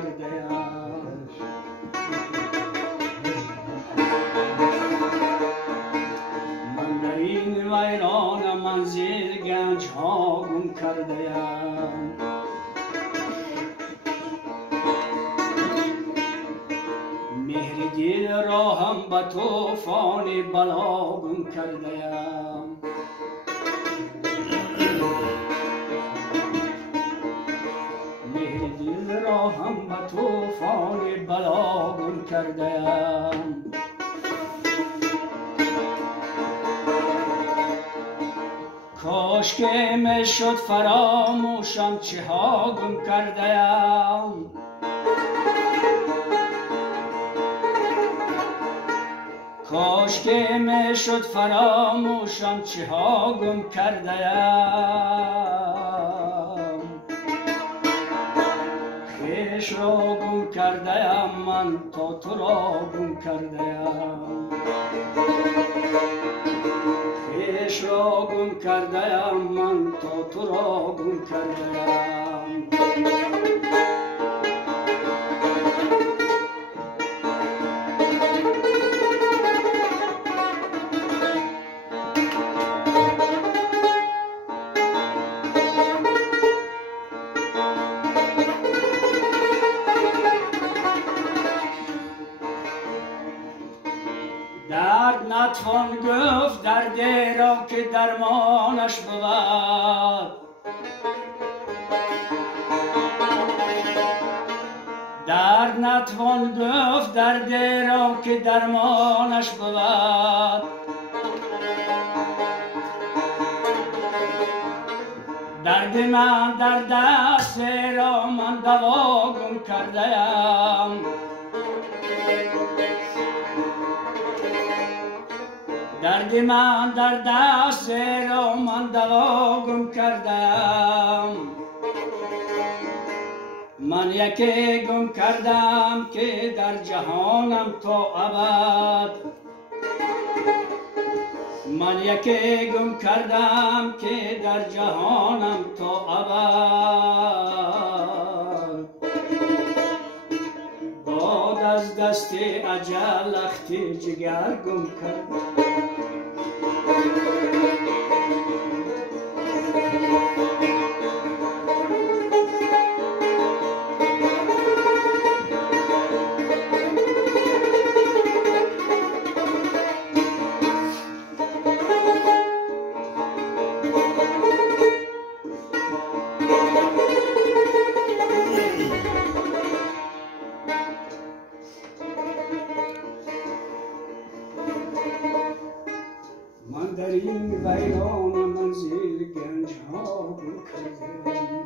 کرده‌ام. من در این ویران منزل گنج ها گم کرده‌ام. مهر دل را هم به طوفان بلا گم کرده‌ام. مهر دل را هم به طوفان بلا گم کرده‌ام. کاش که میشد فراموشم چه ها گم کرده‌ام. کاش که میشد فراموشم چه ها گم کرده‌ام. خویش را گم کرده‌ام من تا تو را گم کرده‌ام. خویش را گم کرده‌ام من تا تو را گم کرده‌ام. درد نتوان گفت دردی را که درمانش بود. درد نتوان گفت دردی را که درمانش بود. درد من در دست را من دوا گم کرده‌ام. درد من در دست را من دوا گم کردم. من یکی گم کردم که در جهانم تا ابد. من یکی گم کردم که در جهانم تا ابد. باد از دست اجل لخت جگر گم کرد. من در این ویران منزل گنج ها گم کردم.